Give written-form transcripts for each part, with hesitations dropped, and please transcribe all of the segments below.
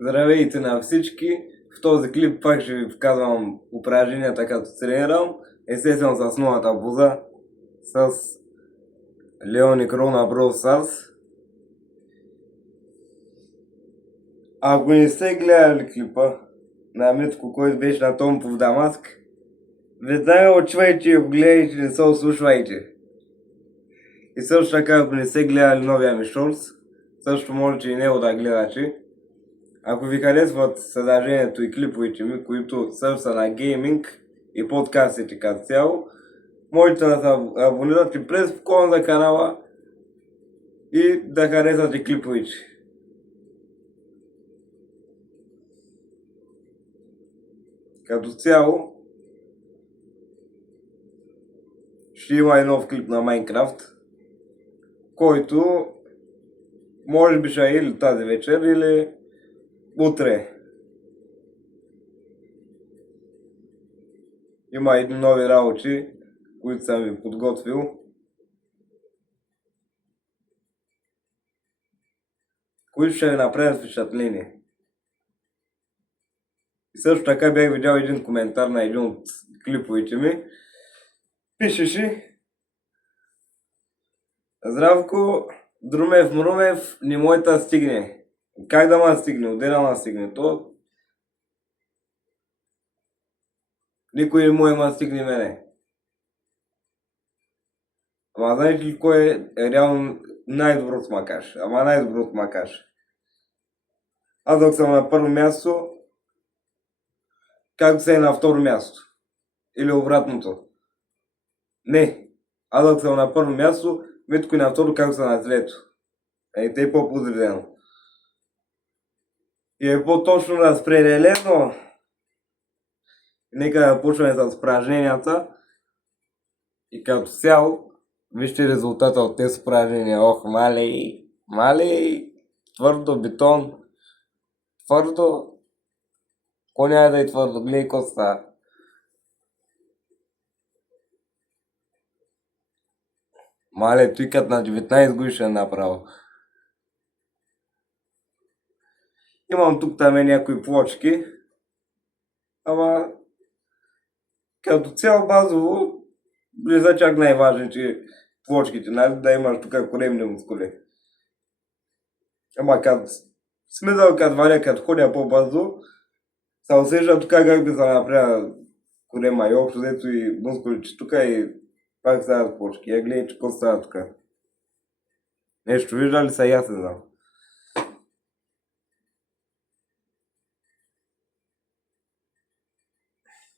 Здравейте на всички! В този клип пак ще ви показвам упражненията като тренирам. Естествено с новата поза с Леони Крона Бро Старс. Ако не сте гледали клипа на Митко, който беше на Томпов Дамаск, веднага отивайте и го гледайте, не се ослушвайте. И също така, ако не сте гледали новия ми шорс, също можете и него да гледате. Ако ви харесват съдържанието и клиповете ми, които са на гейминг и подкастите като цяло, можете да се абонирате през вкон за канала и да харесвате клиповете. Като цяло ще има и нов клип на Майнкрафт, който може би ще е или тази вечер, или утре. Има и нови работи, които съм ви подготвил, които ще ви направят впечатление. И също така бях видял един коментар на един от клиповете ми. Пишеше: Здравко, Друмев Мрумев, не може да стигне. Как да ма стигне? Отде да ма стигне? То никой не може да стигне мене. Ама знаете ли кой е реално най-доброто макаш? Ама най-доброто макаш. Аз док съм на първо място, как се е на второ място? Или обратното? Не. Аз док съм на първо място, Митко на второ, как са на трето. Те е по-подредено. И е по-точно разпределено. Нека да почваме с упражненията. И като цяло, вижте резултата от тези упражнения. Ох, малей, твърдо, бетон, твърдо. Коня да е твърдо, гледай коста. Мале, той като на 19 годишен направо. Имам тук там някои плочки, ама като цяло базово не са чак най-важните плочките, нали, да имаш тук коремни мускули. Ама като смисъл, като валя, като ходя по-бързо, се усеща тук как би се направя корема и общо взето и мускулите тук и пак стават плочки. Я гледай, че какво става тук. Нещо вижда ли са, аз не знам.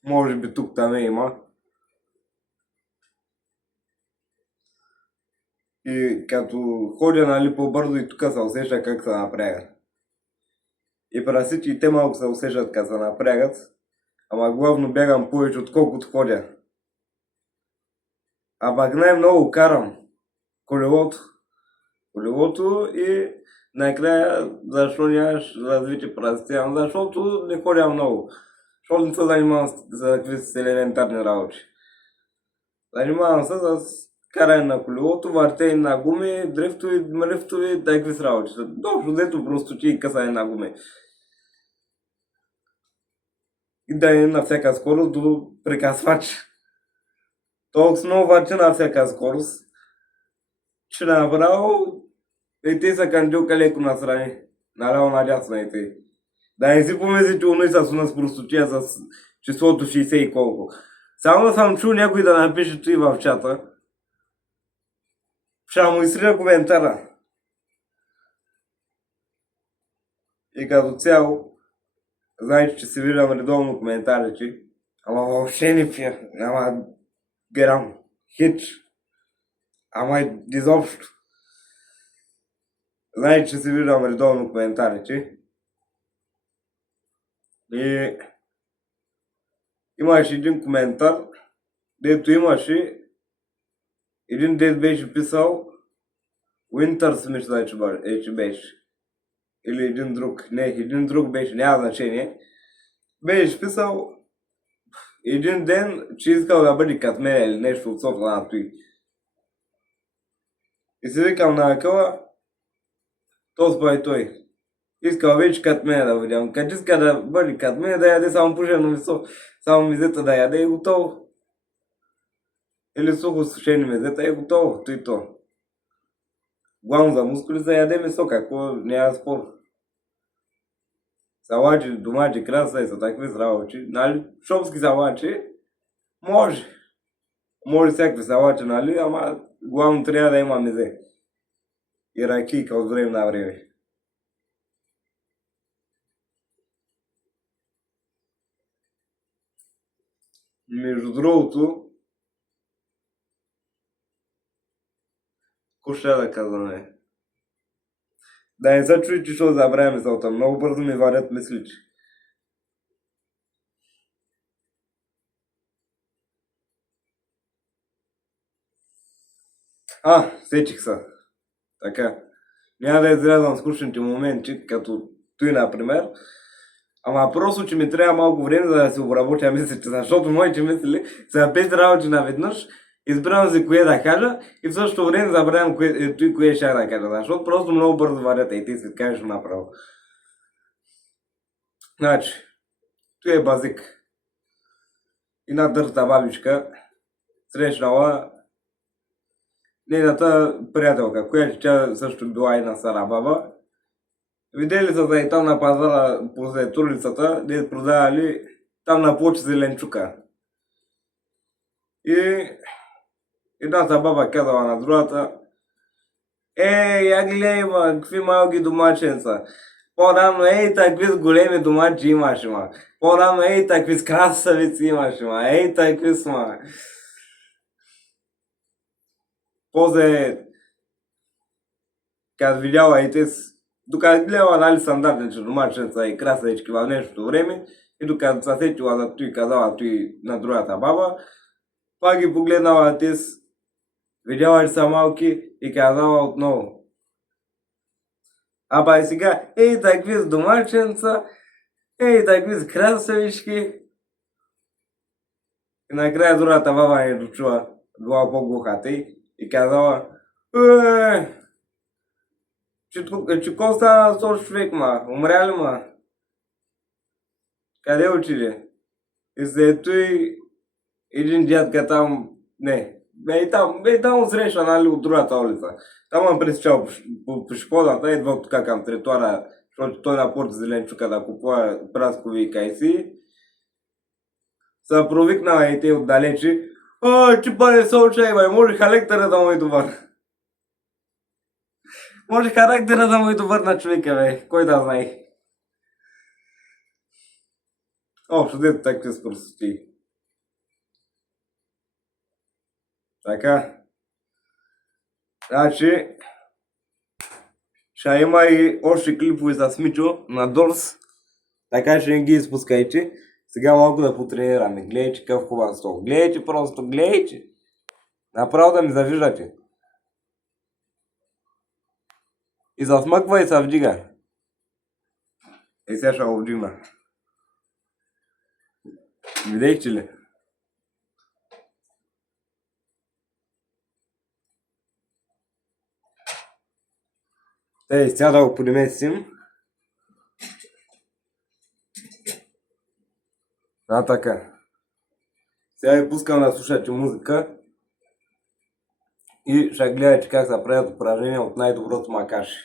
Може би тук там има. И като ходя, нали, по-бързо и тук се усеща как се напрягат. И прасите и те малко се усещат как се напрягат, ама главно бягам повече отколкото ходя. А пак най-много карам колелото. И накрая защо нямаш развити прасите? Защото не ходя много. Защото не се занимавам с какви с елементарни работи. Занимавам се с каране на колелото, въртене на гуми, дрифтови, такви с работи. Общо взето просто и късане на гуми. И да е на всяка скорост до прекъсвач. Толкова много върти на всяка скорост, че направо и те са кандилка леко настрани. Наляво надясно и те. Да не си помислите уно и с нас простотия с числото 60 и колко. Само съм чул някой да напише той в чата. Ще му изстрия коментара. И като цяло, знаете, че си виждам редовно коментарите. Ама въобще не пия. Ама грам. Хич. Ама изобщо. Знаете, че си виждам редовно коментарите. И имаше един коментар, дето имаше един дед беше писал Winters, мисля, че беше. Или един друг. Не, един друг беше, няма значение. Беше писал един ден, че искал да бъде като мен или нещо от сорта на той. И си викам на акъла, то спай той. Isca već kad mene da vidjam. Kad iska da boli kad mene da jade samo pušeno samo mi zeta da jade je gotovo. Ili suho sušeni me zeta je gotovo, to je to. Uglavnom za muskuli za jade meso kako nema spor. Savači, domaći krasa i sa takve zdravoči. Нали, šopski savači, može. Може всякакви салати, нали, ама главно трябва да има мезе. И ракийка от време на време. Между другото, какво ще да казваме? Да не се чуи, че ще забравя мисълта. Много бързо ми варят мисличи. Сечих се. Така. Няма да изрязвам скучните моменти, като той, например. Ама просто, че ми трябва малко време, за да се обработя мислите, защото моите мисли са 5 работи наведнъж, избирам си кое да кажа и в същото време забравям кое ще да кажа, защото просто много бързо варят и ти си кажеш направо. Значи, той е базик. Една дърта бабичка срещнала нейната приятелка, която тя също била една стара баба. Видели са и там на пазара посред улицата, де продавали там на плочи зеленчука. И едната баба казала на другата: я гледай, какви малки домаченца. По-рано, такви с големи домачи имаш, ма. По-рано, такви с красавици имаш, ма. Такви с, ма. После, kad видяла и те, докато гледала, нали, стандартните домаченца и красавички в нещото време, и докато се сетила за той, казала той на другата баба, пак ги погледнала те, видяла, че са малки и казала отново: и сега, такви с домаченца, такви с красавички. И накрая другата баба не дочула, била по-глухата и казала: че какво стана с този човек, ма? Умря ли, ма? Къде отиде? И след той един дядка там, не, там среща, нали, от другата улица. Там пресичал по пешеходната, идва тук към тротуара, защото той напорти зеленчука да купува праскови и кайси. Са провикнала и те отдалече: че не се учай, бе, може характера да му е добър. Може характера да му е добър на човека, бе, кой да знае. Общо дето такива спрости. Така. Значи, ще има и още клипове за Смичо на Дорс, така че не ги изпускайте. Сега малко да потренираме. Гледайте какъв хубав стол. Гледайте просто, гледайте. Направо да ми завиждате. И засмъква и се вдига. И сега ще го вдигна. Видяхте ли? Сега да го подместим. Така. Сега ви пускам да слушате музика и ще гледате как се правят упражнения от най-доброто макаши.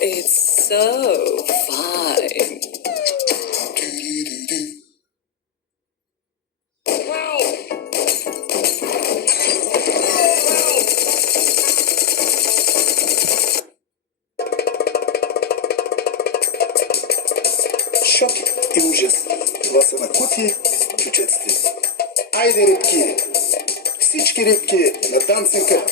It's so fine. Шок и ужас. Това са на кути чучеците. Айде, рибки! Всички рибки на танцинка!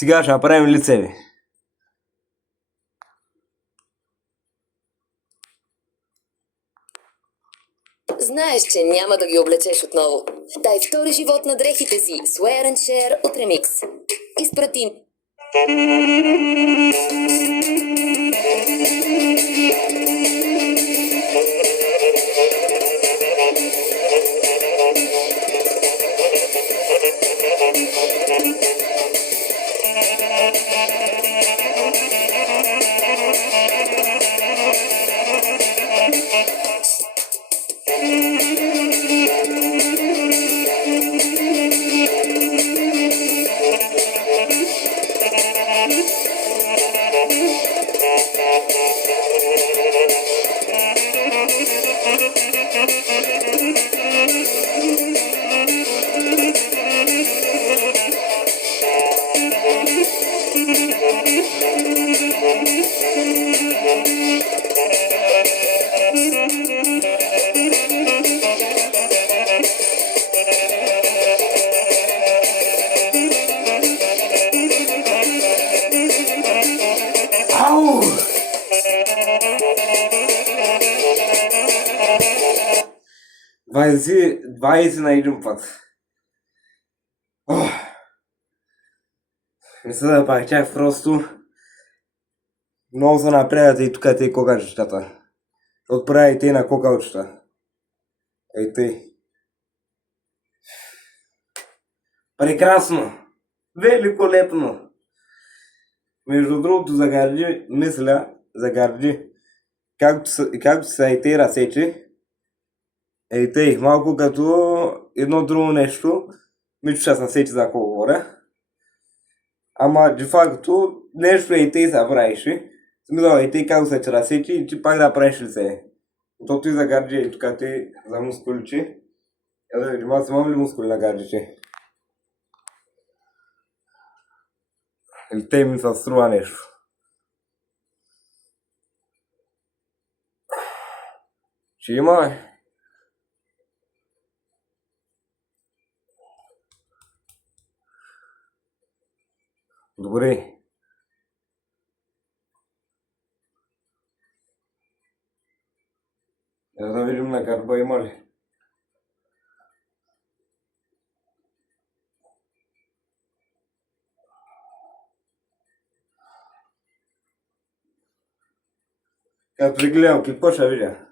Сега ще направим лицеви. Знаеш, че няма да ги облечеш отново. Дай втори живот на дрехите си. Swear and Share от Remix. Изпрати. Ау! 20 на един път. Не се да пак чак просто. Много се направят и тук те кокачетата. Отправи те на кокалчета. Ей тъй. Прекрасно! Великолепно! Между другото, за Гарджи, мисля, за Гарджи, както са и те разсечи, ей тъй, малко като едно друго нещо, мисля, че съм сечи за какво говоря. Ама, де факто, нещо ей тъй се правише. Смисъл, ей тъй както са че разсечи и ти пак да правиш лице. Тото и за Гарджи, и тук те за мускуличи. Я да видим, аз имам ли мускули на Гарджиче? Или те ми се струва нещо. Ще има, бе. Добре. Я да видим на гърба има ли. Като пригледам клипа ще видя.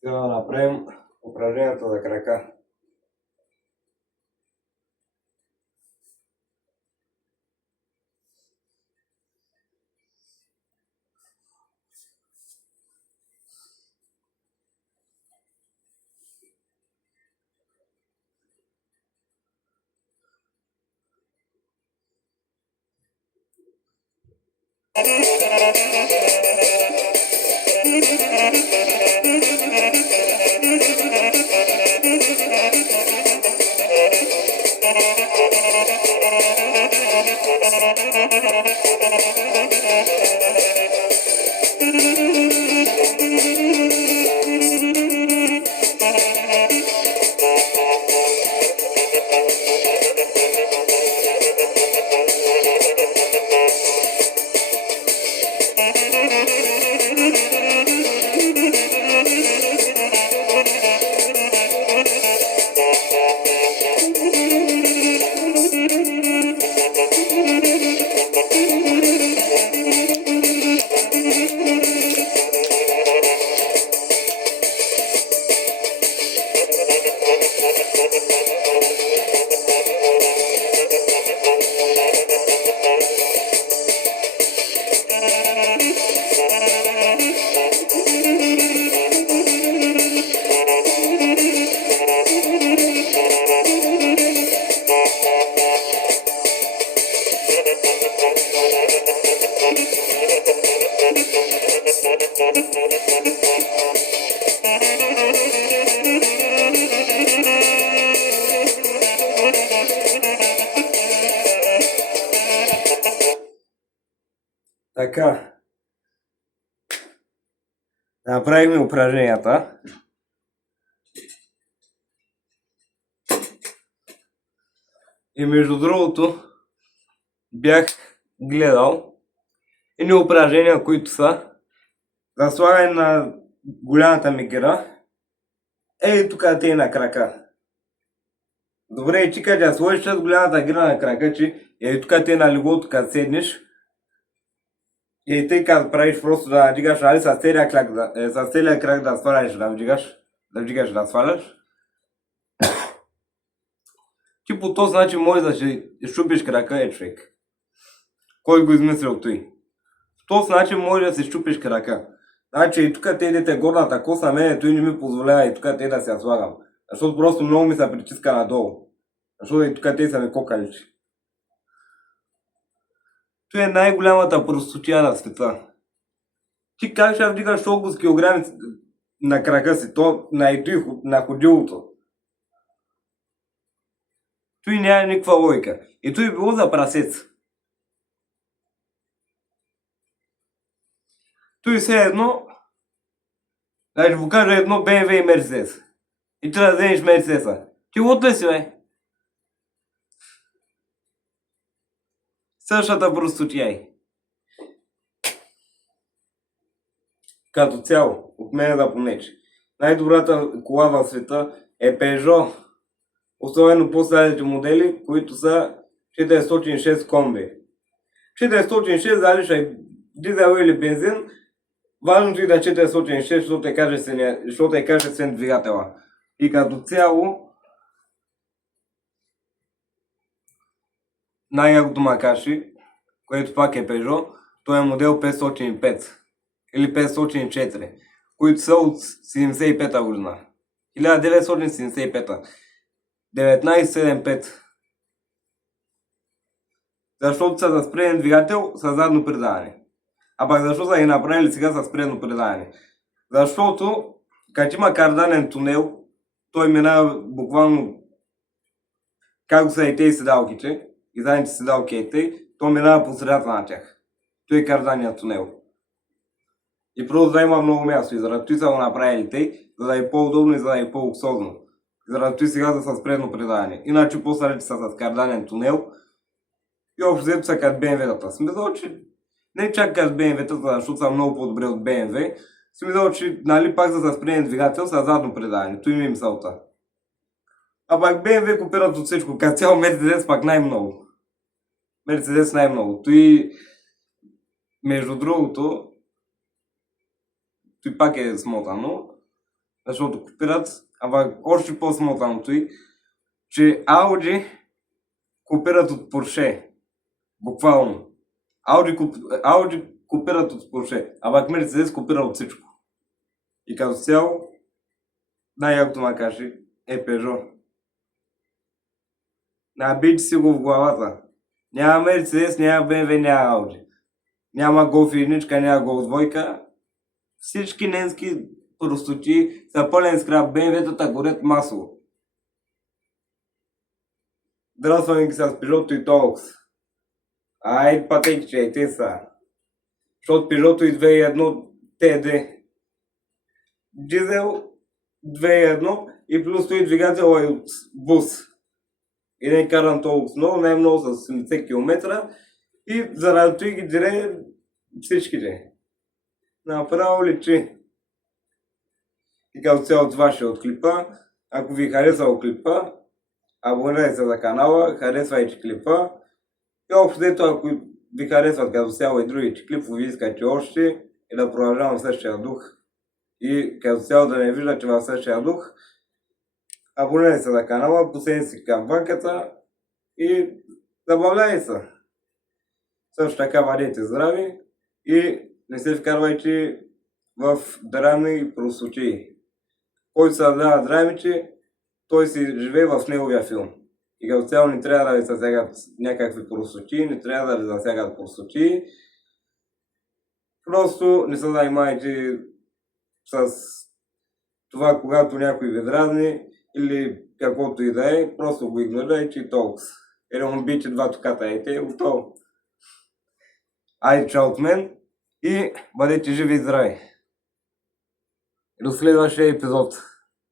Сега да направим упражнението за крака. Така. Направихме упражненията. И между другото, бях гледал едни упражнения, които са за слагане на голямата ми гера. Ей, тук те на крака. Добре, и ти като я сложиш с голямата гера на крака, че ей, тук те на леглото, като седнеш, и тъй като правиш просто да вдигаш, нали, с целия крак да сваляш, да вдигаш, да сваляш. Ти по този начин може да ще щупиш крака, човек. Кой го измислил той? По този начин може да си щупиш крака. Значи и тук те идете горната коса, мене той не ми позволява и тук те да се я слагам. Защото просто много ми се притиска надолу. Защото и тук те са ми кокаличи. Той е най-голямата простотия на света. Ти как ще вдигаш толкова килограми на крака си, то на ходилото? Той няма никаква логика. И той било за прасец. Той все едно, да ще го кажа едно BMW и Мерцедес. И трябва да вземеш Мерцедеса. Ти лут ли си, бе? Същата простотия е. Като цяло, от мен да понече. Най-добрата кола в света е Peugeot. Особено по-старите модели, които са 406 комби. 406 дали ще е дизел или бензин. Важното е да е 406, защото е качествен двигателя. И като цяло, най-якото макаши, което пак е Peugeot, той е модел 505 или 504, които са от 75-та година. 1975-та. 1975. Защото са за спреден двигател с задно предаване. А пак защо са ги направили сега с предно предаване? Защото, като има карданен тунел, той минава буквално как са и тези седалките, и задните седалки и тъй, то минава по средата на тях. Той е карданният тунел. И просто да има много място и заради това са го направили тъй, за да е по-удобно и за да е по-луксозно. Заради това сега да са с предно предаване. Иначе по-старите са с карданен тунел и общо взето са като BMW-тата. Смисъл, че не чак като BMW-тата, защото са много по-добре от BMW. Смисъл, че нали пак са с преден двигател, са задно предаване. Той ми е мисълта. А пак BMW копират от всичко. Като цяло Мерцедес пак най-много. Мерцедес най-много. Той, между другото, той пак е смотано, защото копират, а пак още по-смотаното е, че Audi копират от Porsche. Буквално. Audi копират от Porsche, а пак Мерцедес копира от всичко. И като цяло, най-якото макаши е Peugeot. Набийте си го в главата. Няма Мерцедес, няма BMW, няма Audi. Няма Golf единичка, няма Golf двойка. Всички немски простоти са пълен скрап. BMW-тата горят масово. Дръсваме ги с Peugeot и Толкс. Айде пътеки, че и те са. Защото Peugeot и 2.1 TD. Дизел 2.1 и плюс той двигател е от бус. И не карам толкова много, най-много с 80 км и заради това ги дире всичките. Направо личи. И като цяло това ще от клипа. Ако ви харесва клипа, абонирайте се за канала, харесвайте клипа. И общо дето, ако ви харесват като цяло и другите клипове, искате още и да продължавам в същия дух. И като цяло да не виждате в същия дух, абонирайте се за канала, пуснете си камбанката и забавляйте се. Също така бъдете здрави и не се вкарвайте в драми простоти. Който се дава драмите, той си живее в неговия филм. И като цяло не трябва да ви засягат някакви простоти, не трябва да ви засягат простоти. Просто не се занимайте с това, когато някой ви дразни или каквото и да е, просто го игнорирайте и толкова. Или му бийте два токата и те, готово. Айде, чао от мен и бъдете живи и здрави. До следващия епизод.